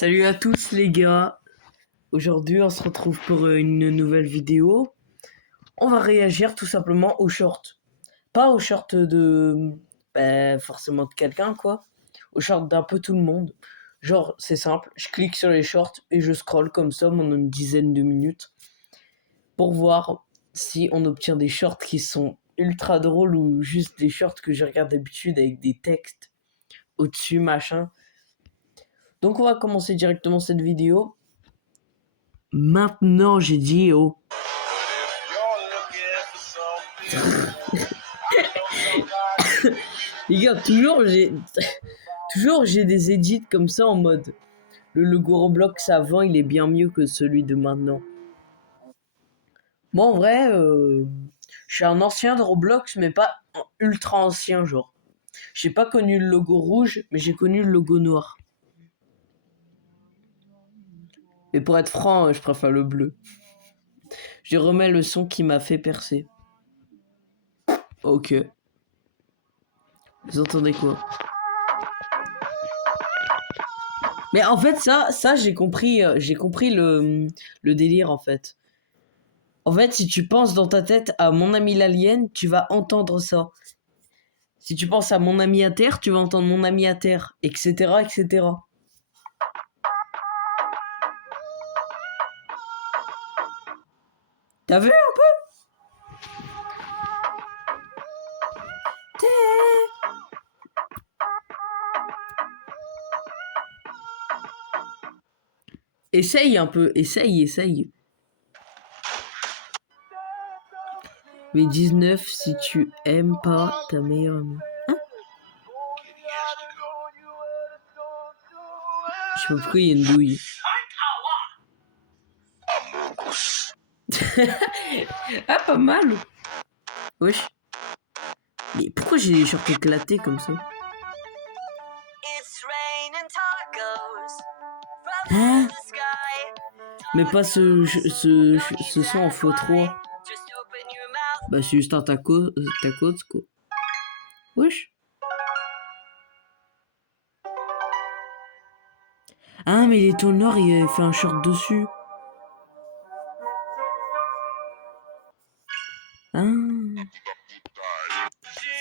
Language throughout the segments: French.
Salut à tous les gars, aujourd'hui on se retrouve pour une nouvelle vidéo. On va réagir tout simplement aux shorts. Pas aux shorts de forcément de quelqu'un quoi, aux shorts d'un peu tout le monde. Genre c'est simple, je clique sur les shorts et je scrolle comme ça pendant une dizaine de minutes pour voir si on obtient des shorts qui sont ultra drôles ou juste des shorts que je regarde d'habitude avec des textes au-dessus machin. Donc on va commencer directement cette vidéo. Maintenant, j'ai dit oh. Les gars, toujours j'ai des edits comme ça en mode le logo Roblox avant, il est bien mieux que celui de maintenant. Moi en vrai, je suis un ancien de Roblox, mais pas un ultra ancien genre. J'ai pas connu le logo rouge, mais j'ai connu le logo noir. Mais pour être franc, je préfère le bleu. Je remets le son qui m'a fait percer. Ok. Vous entendez quoi? Mais en fait, ça j'ai compris le délire en fait. En fait, si tu penses dans ta tête à mon ami l'alien, tu vas entendre ça. Si tu penses à mon ami à terre, tu vas entendre mon ami à terre, etc., etc. T'as vu un peu? Essaye un peu, essaye. Mais 19 si tu aimes pas ta meilleure amie. Hein? Je sais pas pourquoi il y a une douille. Ah, pas mal. Wesh. Mais pourquoi j'ai des shorts éclatés comme ça? Hein? Mais pas ce son en x3. Bah c'est juste un tacos quoi. Wesh. Ah mais il est au nord, il a fait un short dessus. Ah.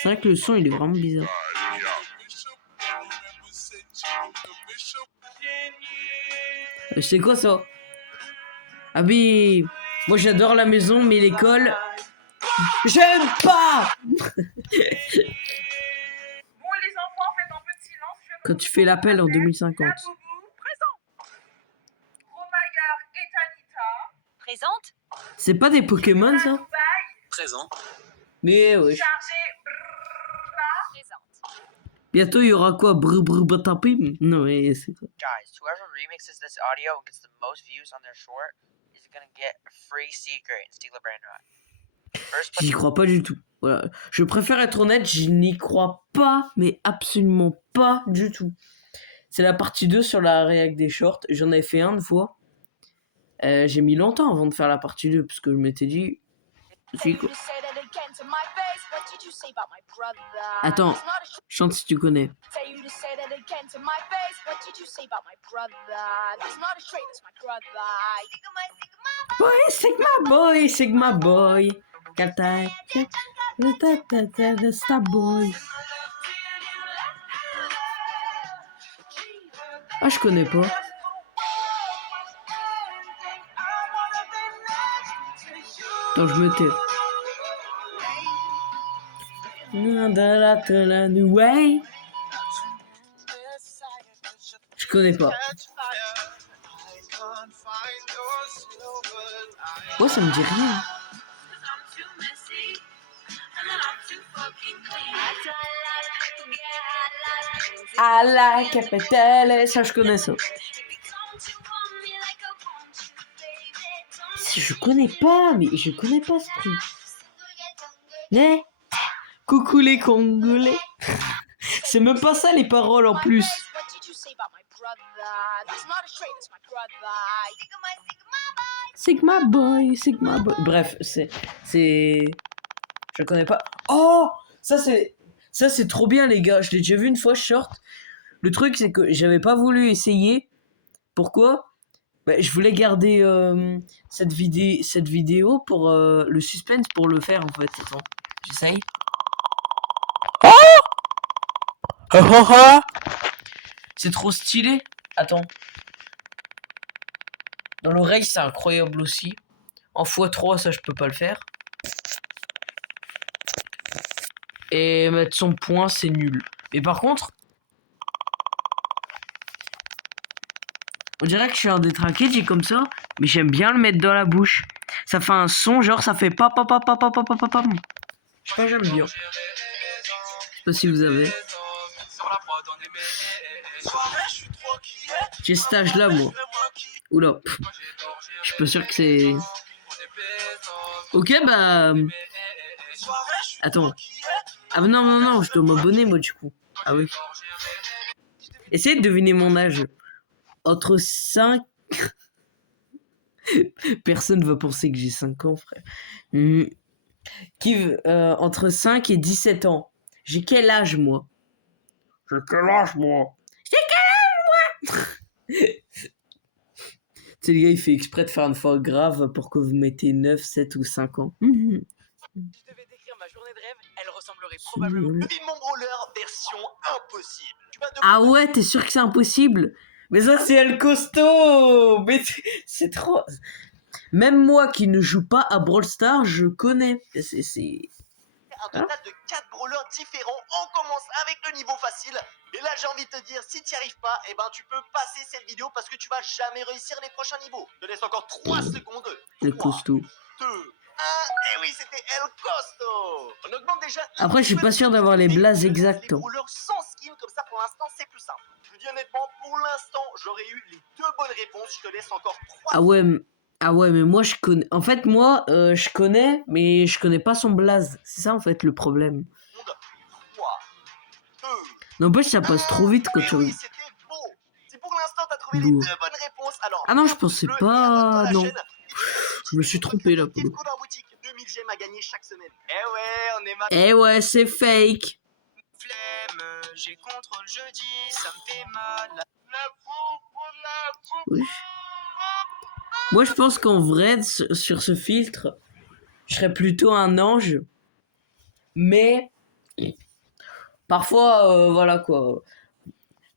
C'est vrai que le son il est vraiment bizarre. C'est quoi ça? Ah oui. Moi j'adore la maison mais l'école... J'aime pas. Quand tu fais l'appel en 2050. Présente. C'est pas des Pokémon ça? Présent. Mais ouais. Présente. Bientôt il y aura quoi? Batapim? Non mais c'est quoi? Guys, whoever remixes this audio and gets the most views on their short is gonna get a free secret and steal a brain rot. J'y crois pas du tout. Voilà. Je préfère être honnête, je n'y crois pas, mais absolument pas du tout. C'est la partie 2 sur la réac des shorts. J'en avais fait une fois. J'ai mis longtemps avant de faire la partie 2 parce que je m'étais dit... Attends, chante si tu connais. Boy, Sigma boy. Star boy. Ah, je connais pas. Attends, je me tais. Je connais pas. Oh, ça me dit rien. I like capital. Ça, je connais ça. Je connais pas, mais je connais pas ce truc. Mais coucou les Congolais. C'est même pas ça les paroles en plus. Sigma boy. Bref, c'est je connais pas. Oh, ça c'est trop bien les gars, je l'ai déjà vu une fois short. Le truc c'est que j'avais pas voulu essayer Pourquoi? Bah, je voulais garder cette vidéo pour le suspense pour le faire en fait. Attends, j'essaye. C'est trop stylé. Attends. Dans l'oreille, c'est incroyable aussi. En x3, ça, je peux pas le faire. Et mettre son point, c'est nul. Mais par contre, on dirait que je suis un détraqué, dit comme ça. Mais j'aime bien le mettre dans la bouche. Ça fait un son, genre ça fait pa pa pa pa pa pa pa pa pa. Je sais pas, j'aime bien. Je sais pas si vous avez. J'ai cet âge-là, moi. Oula. Je suis pas sûr que c'est... Ok, bah... Attends. Ah non, non, non, je dois m'abonner, moi, du coup. Ah oui. Essayez de deviner mon âge. Entre 5... Personne va penser que j'ai 5 ans, frère. Entre 5 et 17 ans. J'ai quel âge, moi? J'ai quel âge, moi? Tu sais, le gars, il fait exprès de faire une faute grave pour que vous mettez 9, 7 ou 5 ans. Si je devais décrire ma journée de rêve, elle ressemblerait probablement... Le Bimon Brawler version impossible. Tu vas Ah ouais, t'es sûr que c'est impossible? Mais ça, c'est El Costo. Mais c'est trop... Même moi qui ne joue pas à Brawl Stars, je connais. C'est... un total de 4 brawlers différents. On commence avec le niveau facile. Et là, j'ai envie de te dire, si tu n'y arrives pas, eh ben, tu peux passer cette vidéo parce que tu vas jamais réussir les prochains niveaux. Je te laisse encore 3 secondes. El Costo. 2, 1, et oui, c'était El Costo. On augmente déjà... Après, je suis pas sûr d'avoir les blazes exactes. Les brawlers sans skin, comme ça, pour l'instant, c'est plus simple. Je te dis honnêtement, pour l'instant, j'aurais eu les 2 bonnes réponses. Je te laisse encore 3 Ah ouais, mais moi, je connais... En fait, moi, je connais, mais je connais pas son blaze. C'est ça, en fait, le problème. 3, 2, N'empêche, ça passe trop vite quand tu... oui, c'était beau. Si pour l'instant t'as trouvé Beau. les 2 bonnes réponses, alors... Ah non, je pensais le- pas... et abonne-toi à la Non. chaîne. Je me suis trompé, là, pour le coup. Code en boutique, 2000 gemmes à gagner chaque semaine. Eh ouais, on est mal... Eh ouais, c'est fake. Flemme, j'ai contrôle jeudi, ça me fait mal. Oui. Moi, je pense qu'en vrai, sur ce filtre, je serais plutôt un ange. Mais... Parfois, voilà, quoi.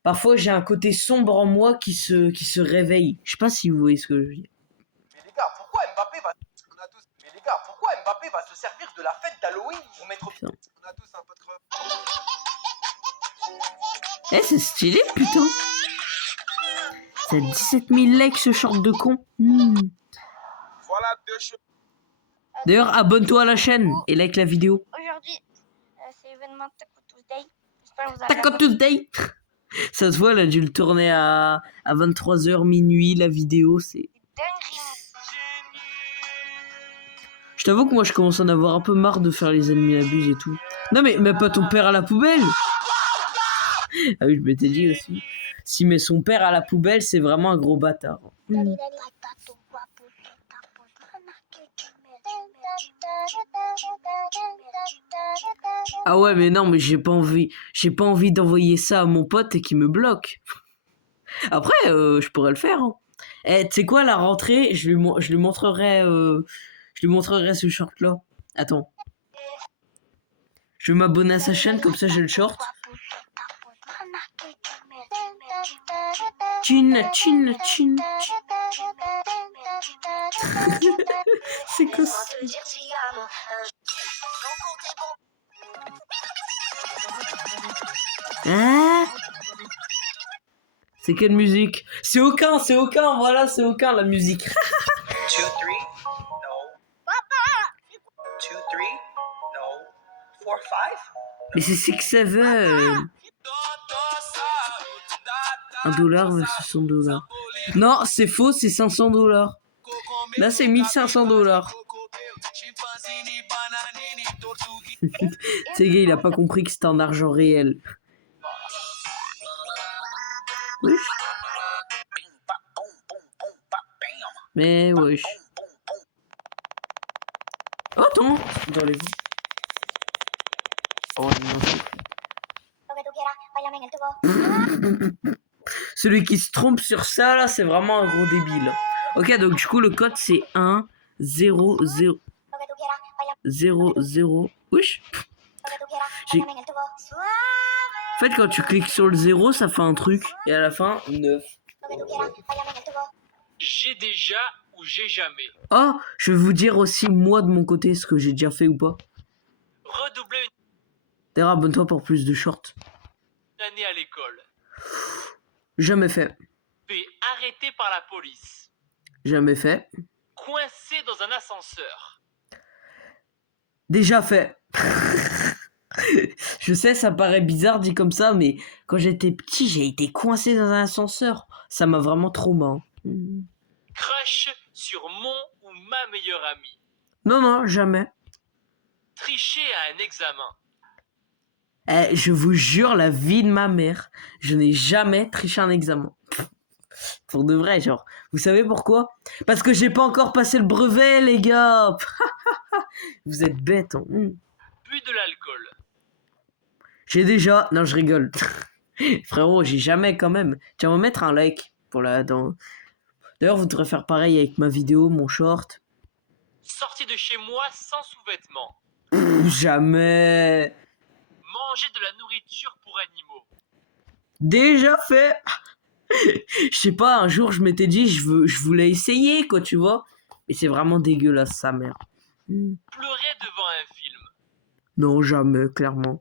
Parfois, j'ai un côté sombre en moi qui se réveille. Je sais pas si vous voyez ce que je veux dire. Mais les gars, pourquoi Mbappé va... Mais les gars, pourquoi Mbappé va se servir de la fête d'Halloween pour mettre... Putain. On a tous un peu de creux. Eh, c'est stylé, putain. Ça a 17 000 likes, ce short de con. Voilà 2 choses. D'ailleurs, abonne-toi à la chaîne et like la vidéo. Aujourd'hui, c'est l'événement Taco Tuesday. J'espère que vous avez Taco Tuesday. Ça se voit, elle a dû le tourner à 23h minuit, la vidéo, c'est... Je t'avoue que moi, je commence à en avoir un peu marre de faire les ennemis abus et tout. Non, mais mets pas ton père à la poubelle. Ah oui, je m'étais dit aussi. Si met son père à la poubelle, c'est vraiment un gros bâtard. Ah ouais, mais non, mais j'ai pas envie d'envoyer ça à mon pote et qu'il me bloque. Après, je pourrais le faire. Hein. Eh, tu sais quoi, la rentrée, je lui montrerai ce short-là. Attends. Je vais m'abonner à sa chaîne, comme ça j'ai le short. Chin, chin, chin. C'est quoi ça? Hein? C'est quelle musique? C'est aucun, voilà, c'est aucun la musique. 2, 3, no. Papa! 2, 3, no. 4, 5? Mais c'est 6-7. $1 versus $100. Non, c'est faux, c'est $500. Là, c'est $1500. C'est le gars, il a pas compris que c'était en argent réel. Oui. Mais wesh. Oh, attends. Dans les... Oh non. Celui qui se trompe sur ça, là, c'est vraiment un gros débile. Ok, donc du coup, le code, c'est 1, 0, 0, 0, 0. Wesh. En fait, quand tu cliques sur le 0, ça fait un truc. Et à la fin, 9. J'ai déjà ou j'ai jamais. Oh, je vais vous dire aussi, moi, de mon côté, ce que j'ai déjà fait ou pas. Redoubler D'ailleurs, abonne-toi pour plus de shorts. une année à l'école. Jamais fait. Fait arrêter par la police. Jamais fait. Coincé dans un ascenseur. Déjà fait. Je sais, ça paraît bizarre dit comme ça, mais quand j'étais petit, j'ai été coincé dans un ascenseur. Ça m'a vraiment traumatisé. Crush sur mon ou ma meilleure amie. Non, non, jamais. Tricher à un examen. Je vous jure, la vie de ma mère, je n'ai jamais triché un examen. Pour de vrai, genre. Vous savez pourquoi? Parce que j'ai pas encore passé le brevet, les gars. Vous êtes bêtes. Hein. Bu de l'alcool. J'ai déjà... Non, je rigole. Frérot, j'ai jamais quand même. Tiens, on va mettre un like pour la... D'ailleurs, vous devrez faire pareil avec ma vidéo, mon short. Sorti de chez moi sans sous-vêtements. Jamais. Manger de la nourriture pour animaux. Déjà fait. Je sais pas, un jour, je m'étais dit, je voulais essayer, quoi, tu vois. Mais c'est vraiment dégueulasse, sa mère. Pleurer devant un film. Non, jamais, clairement.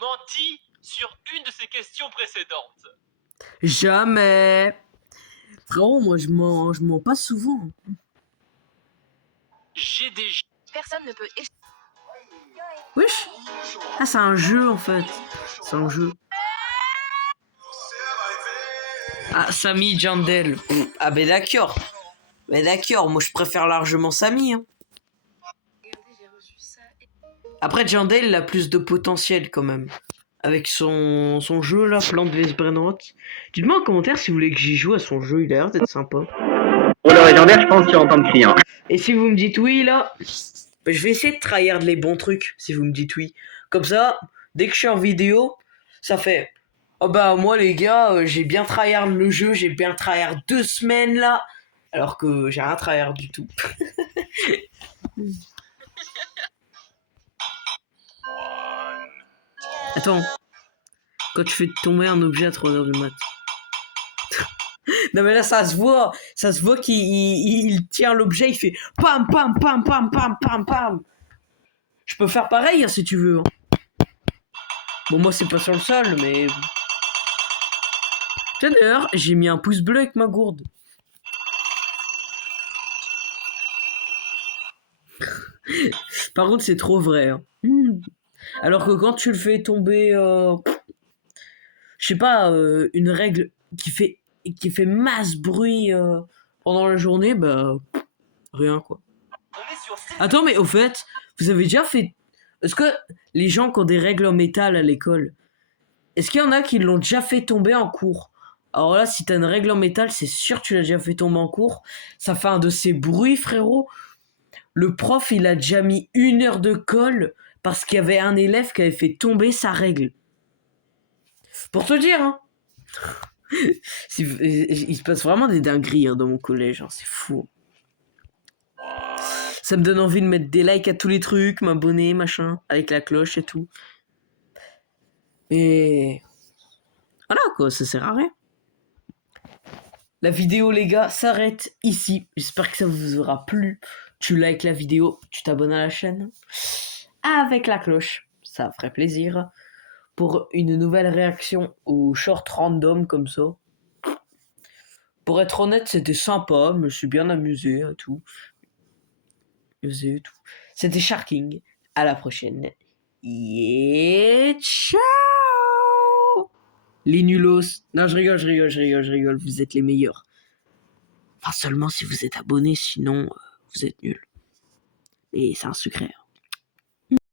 Menti sur une de ces questions précédentes. Jamais. Frérot, moi, je mens pas souvent. J'ai déjà... Personne ne peut Wesh. Ah, c'est un jeu, en fait. C'est un jeu. Ah, Samy Jandel. Ah, ben d'accord. Mais d'accord, moi, je préfère largement Samy. Hein. Après, Jandel, il a plus de potentiel, quand même. Avec son jeu, là, Plante vs Brainrot. Dites-moi en commentaire si vous voulez que j'y joue à son jeu, il a l'air d'être sympa. Pour le légendaire, je pense qu'il entend le client. Et si vous me dites oui, là, ben, je vais essayer de tryhard les bons trucs, si vous me dites oui. Comme ça, dès que je suis en vidéo, ça fait... Oh bah, moi, les gars, j'ai bien tryhard le jeu, j'ai bien tryhard 2 semaines, là. Alors que j'ai rien tryhard du tout. Attends. Quand tu fais tomber un objet à 3h du mat. Non mais là ça se voit qu'il tient l'objet, il fait pam pam pam pam pam pam pam. Je peux faire pareil hein, si tu veux. Hein. Bon moi c'est pas sur le sol mais... Tiens d'ailleurs j'ai mis un pouce bleu avec ma gourde. Par contre c'est trop vrai. Hein. Alors que quand tu le fais tomber... je sais pas, une règle qui fait masse bruit pendant la journée, bah rien quoi. Attends, mais au fait, vous avez déjà fait... Est-ce que les gens qui ont des règles en métal à l'école, est-ce qu'il y en a qui l'ont déjà fait tomber en cours? Alors là, si t'as une règle en métal, c'est sûr que tu l'as déjà fait tomber en cours. Ça fait un de ces bruits, frérot. Le prof, il a déjà mis 1 heure de colle parce qu'il y avait un élève qui avait fait tomber sa règle. Pour te dire, hein. Il se passe vraiment des dingueries hein, dans mon collège, hein, c'est fou. Ça me donne envie de mettre des likes à tous les trucs, m'abonner, machin, avec la cloche et tout. Et voilà quoi, ça sert à rien. La vidéo les gars s'arrête ici. J'espère que ça vous aura plu. Tu likes la vidéo, tu t'abonnes à la chaîne. Avec la cloche, ça ferait plaisir. Pour une nouvelle réaction au short random comme ça. Pour être honnête, c'était sympa, je me suis bien amusé et tout. C'était Sharking. À la prochaine. Et ciao. Les nulos. Non, je rigole. Vous êtes les meilleurs. Enfin, seulement si vous êtes abonnés, sinon, vous êtes nuls. Et c'est un secret.